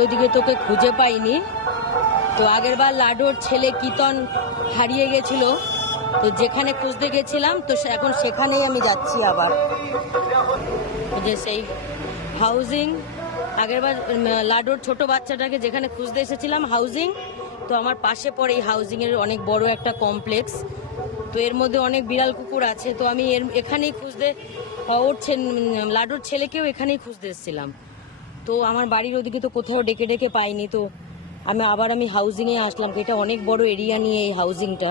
ওইদিকে তোকে খুঁজে পাইনি তো। আগের বার লাডুর ছেলে কীর্তন হারিয়ে গেছিল, তো যেখানে খুঁজতে গেছিলাম তো এখন সেখানেই আমি যাচ্ছি আবার। যে সেই হাউজিং, আগের বার লাডুর ছোট বাচ্চাটাকে যেখানে খুঁজতে এসেছিলাম হাউজিং, তো আমার পাশে পড়ে এই হাউজিংয়ের অনেক বড় একটা কমপ্লেক্স। তো এর মধ্যে অনেক বিড়াল কুকুর আছে, তো আমি এখানেই খুঁজতে, ওর লাডুর ছেলেকেও এখানেই খুঁজতে এসেছিলাম। তো আমার বাড়ির ওদিকে তো কোথাও ডেকে ডেকে পাইনি, তো আমি হাউজিংয়ে আসলাম। এটা অনেক বড় এরিয়া নিয়ে এই হাউজিংটা,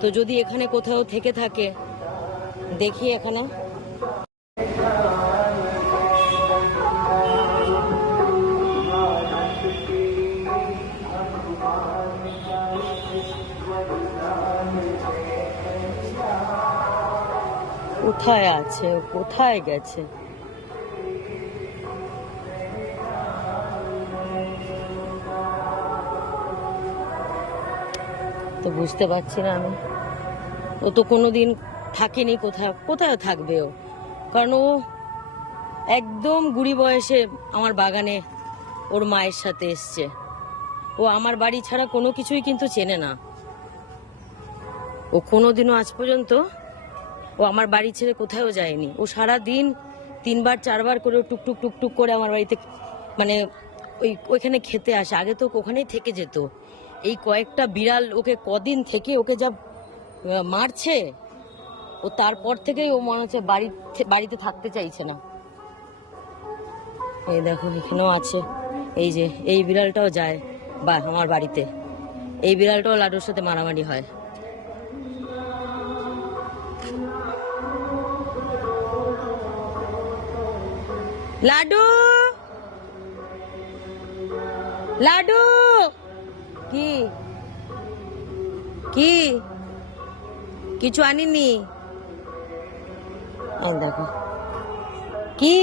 তো যদি এখানে কোথাও থেকে থাকে দেখি এখানে। কোথায় আছে, কোথায় গেছে? তো বুঝতে পারছি না আমি। ও তো কোনোদিন থাকেনি, কোথায় থাকবে ও? কারণ ও একদম গুড়ি বয়সে আমার বাগানে ওর মায়ের সাথে এসছে। ও আমার বাড়ি ছাড়া কোনো কিছুই কিন্তু চেনে না। ও কোনোদিনও আজ পর্যন্ত ও আমার বাড়ি ছেড়ে কোথাও যায়নি। ও সারা দিন 3বার 4বার করে টুকটুক টুকটুক করে আমার বাড়িতে, মানে ওইখানে খেতে আসে। আগে তো ওখানেই থেকে যেত। এই কয়েকটা বিড়াল ওকে কদিন থেকে ওকে যা মারছে, ও তারপর থেকেই ও মনে হচ্ছে বাড়িতে থাকতে চাইছে না। এই দেখো এখানেও আছে, এই যে এই বিড়ালটাও যায় বা আমার বাড়িতে। এই বিড়ালটাও লাডুর সাথে মারামারি হয়। লাডু, লাডু, কি কি কিছু আনিনি? দেখো কি,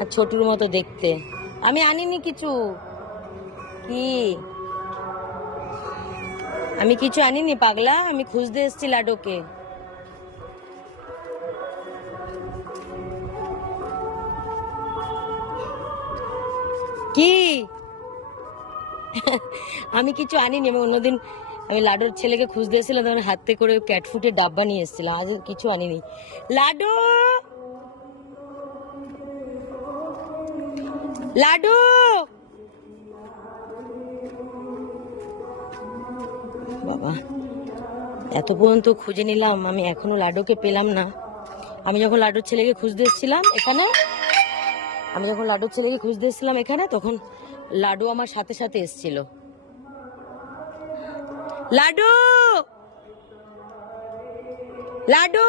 আর ছোটুর মতো দেখতে। আমি আনিনি কিছু। কি? আমি কিছু আনিনি পাগলা, আমি খুঁজতে এসেছি লাডুকে। কি? আমি কিছু আনিনি। আমি অন্যদিন আমি লাডুর ছেলেকে খুঁজতে এসেছিলাম, তখন হাতে করে ক্যাট ফুডের ডাব্বা নিয়ে এসেছিলাম। আজ কিছু আনিনি। লাডু, লাডু, বাবা এত পর্যন্ত খুঁজে নিলাম, আমি এখনো লাডুকে পেলাম না। আমি যখন লাডুর ছেলেকে খুঁজতে এসেছিলাম এখানে, তখন লাডু আমার সাথে সাথে এসেছিল। লাডু, লাডু,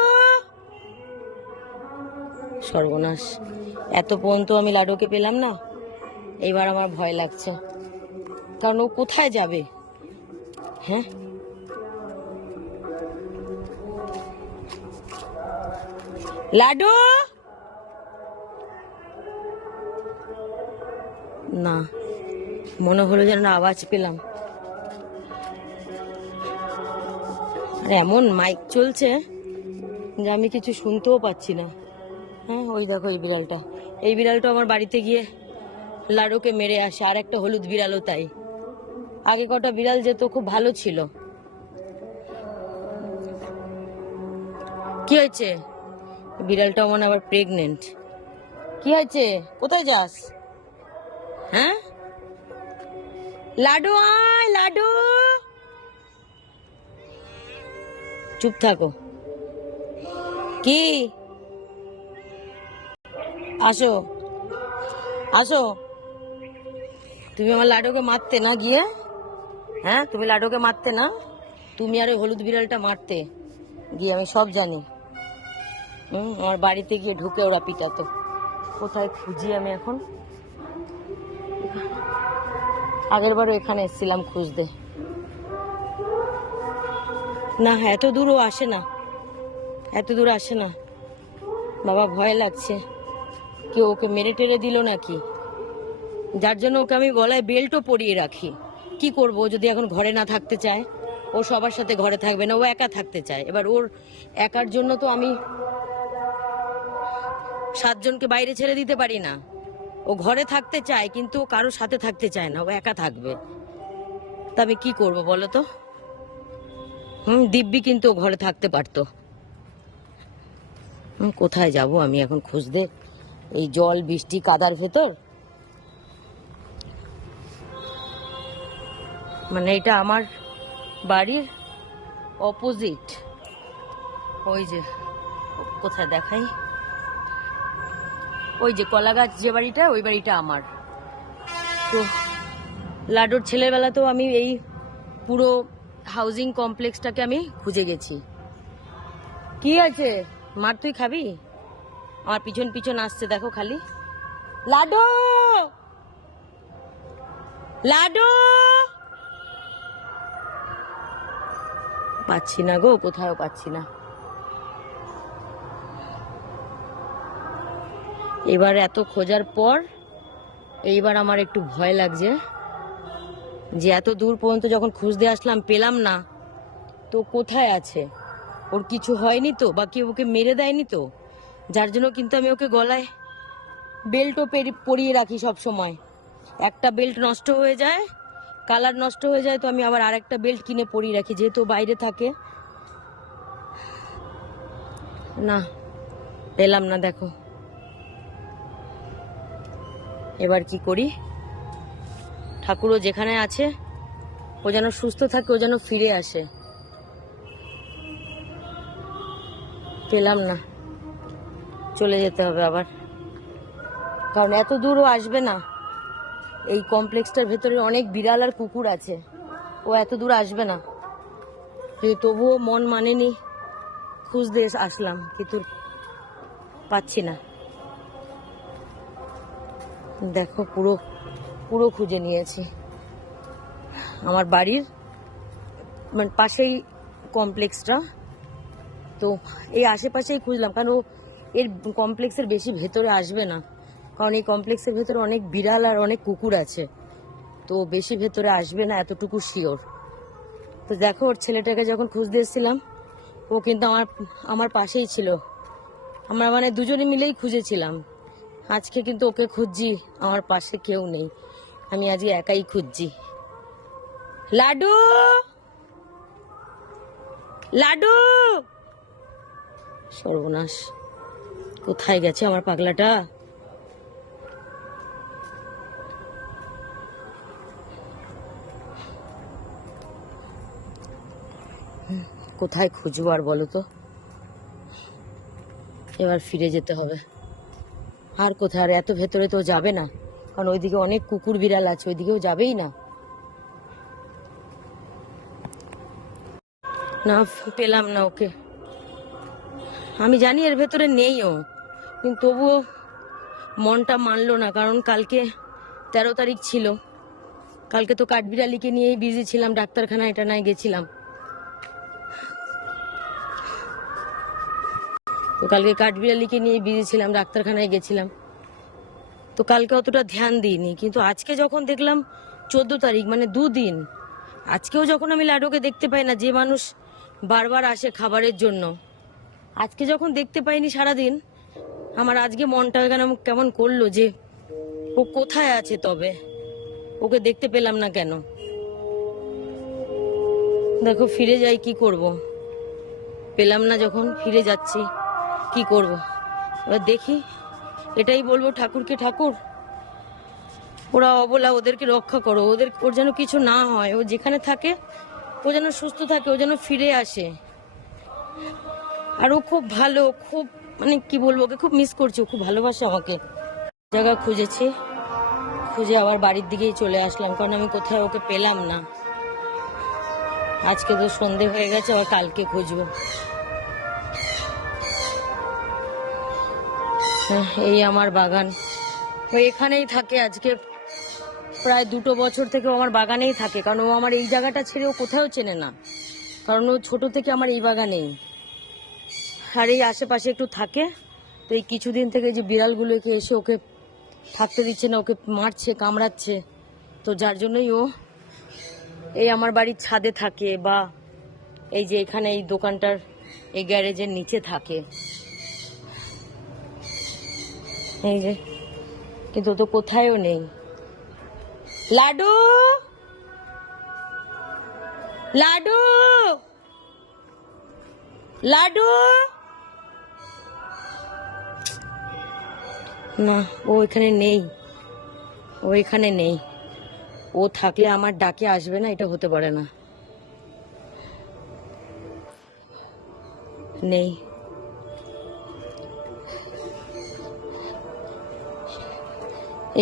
সর্বনাশ, এত পর্যন্ত আমি লাডুকে পেলাম না। এইবার আমার ভয় লাগছে, কারণ ও কোথায় যাবে? হ্যাঁ, লাডু, না, মনে হলো যেন আওয়াজ পেলাম। আর এমন মাইক চলছে যে আমি কিছু শুনতেও পাচ্ছি না। হ্যাঁ, ওই দেখো এই বিড়ালটা আমার বাড়িতে গিয়ে লাডুকে মেরে আসে। আর একটা হলুদ বিড়ালও তাই। আগে কটা বিড়াল যেত, খুব ভালো ছিল। কি হয়েছে? বিড়ালটা মনে আবার প্রেগনেন্ট। কি হয়েছে? কোথায় যাস? হ্যাঁ, লাডু আয়, লাডু, চুপ থাকো। কি? আসো, আসো। তুমি আমার লাডুকে মারতে না গিয়ে? হ্যাঁ, তুমি লাডুকে মারতে না, তুমি আর ওই হলুদ বিড়ালটা মারতে গিয়ে। আমি সব জানি। আমার বাড়িতে গিয়ে ঢুকে ওরা পিটাতো। কোথায় খুঁজি আমি এখন? আগেরবারও এখানে এসেছিলাম খুঁজতে। না, এত দূরও আসে না, এত দূর আসে না। বাবা ভয় লাগছে, কেউ ওকে মেরে টেরে দিল নাকি? যার জন্য ওকে আমি গলায় বেল্টও পরিয়ে রাখি। কি করব যদি এখন ঘরে না থাকতে চায়? ও সবার সাথে ঘরে থাকবে না, ও একা থাকতে চায়। এবার ওর একার জন্য তো আমি 7 জনকে বাইরে ছেড়ে দিতে পারি না। ও ঘরে থাকতে চায় কিন্তু ও কারোর সাথে থাকতে চায় না, ও একা থাকবে। তা আমি কি করবো বলো তো? দিব্যি কিন্তু ও ঘরে থাকতে পারতো। কোথায় যাব আমি এখন খুঁজতে, এই জল বৃষ্টি কাদার ভেতর। মানে এটা আমার বাড়ির অপোজিট। ওই যে কোথায় দেখাই, ওই যে কলা গাছ যে বাড়িটা, ওই বাড়িটা আমার। তো লাডোর ছেলেবেলাতেও আমি এই পুরো হাউজিং কমপ্লেক্সটাকে আমি খুঁজে গেছি। কি আছে মার, তুই খাবি? আমার পিছন পিছন আসছে দেখো খালি। লাডো, লাডো, পাচ্ছি না গো, কোথাও পাচ্ছি না। এবার এত খোঁজার পর এইবার আমার একটু ভয় লাগছে যে এত দূর পর্যন্ত যখন খুঁজতে আসলাম পেলাম না, তো কোথায় আছে? ওর কিছু হয়নি তো, বা কেউ ওকে মেরে দেয়নি তো? যার জন্য কিন্তু আমি ওকে গলায় বেল্টও পরিয়ে রাখি সব সময়। একটা বেল্ট নষ্ট হয়ে যায়, কালার নষ্ট হয়ে যায়, তো আমি আবার আরেকটা বেল্ট কিনে পরিয়ে রাখি, যেহেতু বাইরে থাকে। না, পেলাম না। দেখো এবার কি করি? ঠাকুরও যেখানে আছে ও যেন সুস্থ থাকে, ও যেন ফিরে আসে। পেলাম না, চলে যেতে হবে আবার, কারণ এত দূরও আসবে না। এই কমপ্লেক্সটার ভেতরে অনেক বিড়াল আর কুকুর আছে, ও এত দূর আসবে না। তবুও মন মানেনি, খুঁজতে আসলাম কিন্তু পাচ্ছি না। দেখো পুরো পুরো খুঁজে নিয়েছি। আমার বাড়ির মানে পাশেই কমপ্লেক্সটা, তো এই আশেপাশেই খুঁজলাম, কারণ ও এর কমপ্লেক্সের বেশি ভেতরে আসবে না, কারণ এই কমপ্লেক্সের ভেতরে অনেক বিড়াল আর অনেক কুকুর আছে, তো বেশি ভেতরে আসবে না, এতটুকু শিওর। তো দেখো ওর ছেলেটাকে যখন খুঁজতে এসেছিলাম ও কিন্তু আমার পাশেই ছিল। আমরা মানে দুজনে মিলেই খুঁজেছিলাম। আজকে কিন্তু ওকে খুঁজছি, আমার পাশে কেউ নেই, আমি আজকে একাই খুঁজছি। লাডু, লাডু, সর্বনাশ, কোথায় গেছে আমার পাগলাটা? কোথায় খুঁজবো আর বলো তো? এবার ফিরে যেতে হবে। আর কোথায়? আর এত ভেতরে তো যাবে না, কারণ ওইদিকে অনেক কুকুর বিড়াল আছে, ওইদিকেও যাবেই না। না, পেলাম না ওকে। আমি জানি এর ভেতরে নেই ও, কিন্তু তবুও মনটা মানলো না, কারণ কালকে 13 তারিখ ছিল। কালকে তো কাঠবিড়ালিকে নিয়েই বিজি ছিলাম, ডাক্তারখানায় এটা নাই গেছিলাম। তো কালকে কাঠবিড়ালিকে নিয়ে বিজি ছিলাম, ডাক্তারখানায় গেছিলাম, তো কালকে অতটা ধ্যান দিইনি। কিন্তু আজকে যখন দেখলাম 14 তারিখ, মানে 2 দিন, আজকেও যখন আমি লাডোকে দেখতে পাই না, যে মানুষ বারবার আসে খাবারের জন্য, আজকে যখন দেখতে পাইনি সারাদিন, আমার আজকে মনটা কেমন করলো যে ও কোথায় আছে, তবে ওকে দেখতে পেলাম না কেন। দেখো ফিরে যাই, কি করব? পেলাম না যখন, ফিরে যাচ্ছি, কি করব? এবার দেখি, এটাই বলবো ঠাকুরকে, ঠাকুর ওরা অবলা, ওদেরকে রক্ষা করো, ওর যেন কিছু না হয়, ও যেখানে থাকে ও যেন সুস্থ থাকে, ও যেন ফিরে আসে। আর ও খুব ভালো, খুব মানে কি বলবো, ওকে খুব মিস করছি, ও খুব ভালোবাসে আমাকে। জায়গা খুঁজেছি, খুঁজে আবার বাড়ির দিকেই চলে আসলাম, কারণ আমি কোথাও ওকে পেলাম না। আজকে তো সন্ধে হয়ে গেছে, আবার কালকে খুঁজবো। এই আমার বাগান, ও এখানেই থাকে। আজকে প্রায় 2 বছর থেকে ও আমার বাগানেই থাকে, কারণ ও আমার এই জায়গাটা ছেড়ে ও কোথাও চেনে না, কারণ ও ছোট থেকে আমার এই বাগানেই, আর এই আশেপাশে একটু থাকে। তো এই কিছুদিন থেকে যে বিড়ালগুলোকে এসে ওকে থাকতে দিচ্ছে না, ওকে মারছে, কামড়াচ্ছে, তো যার জন্যই ও এই আমার বাড়ির ছাদে থাকে, বা এই যে এখানে এই দোকানটার এই গ্যারেজের নিচে থাকে। এই যে কিন্তু ও তো কোথায়ও নেই। লাডু, লাডু, লাডু, না ও এখানে নেই, ও এখানে নেই। ও থাকলে আমার ডাকে আসবে না, এটা হতে পারে না। নেই।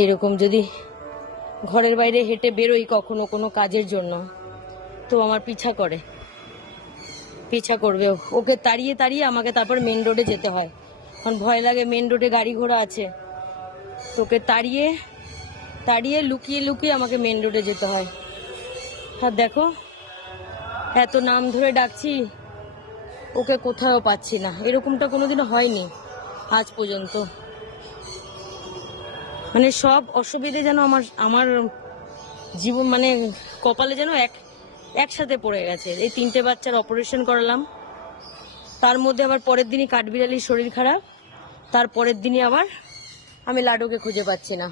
এইরকম যদি ঘরের বাইরে হেঁটে বেরোই কখনো কোনো কাজের জন্য, তো আমার পিছা করে, পিছা করবে। ওকে তাড়িয়ে তাড়িয়ে আমাকে তারপর মেন রোডে যেতে হয়, কারণ ভয় লাগে, মেন রোডে গাড়ি ঘোড়া আছে। তোকে তাড়িয়ে তাড়িয়ে লুকিয়ে লুকিয়ে আমাকে মেন রোডে যেতে হয়। আর দেখো, এত নাম ধরে ডাকছি, ওকে কোথাও পাচ্ছি না। এরকমটা কোনোদিনও হয়নি আজ পর্যন্ত। মানে সব অসুবিধে যেন আমার আমার জীবন, মানে কপালে যেন একসাথে পড়ে গেছে। এই 3টে বাচ্চার অপারেশন করালাম, তার মধ্যে আবার পরের দিনই কাঠবিড়ালির শরীর খারাপ, তার পরের দিনই আবার আমি লাডুকে খুঁজে পাচ্ছি না।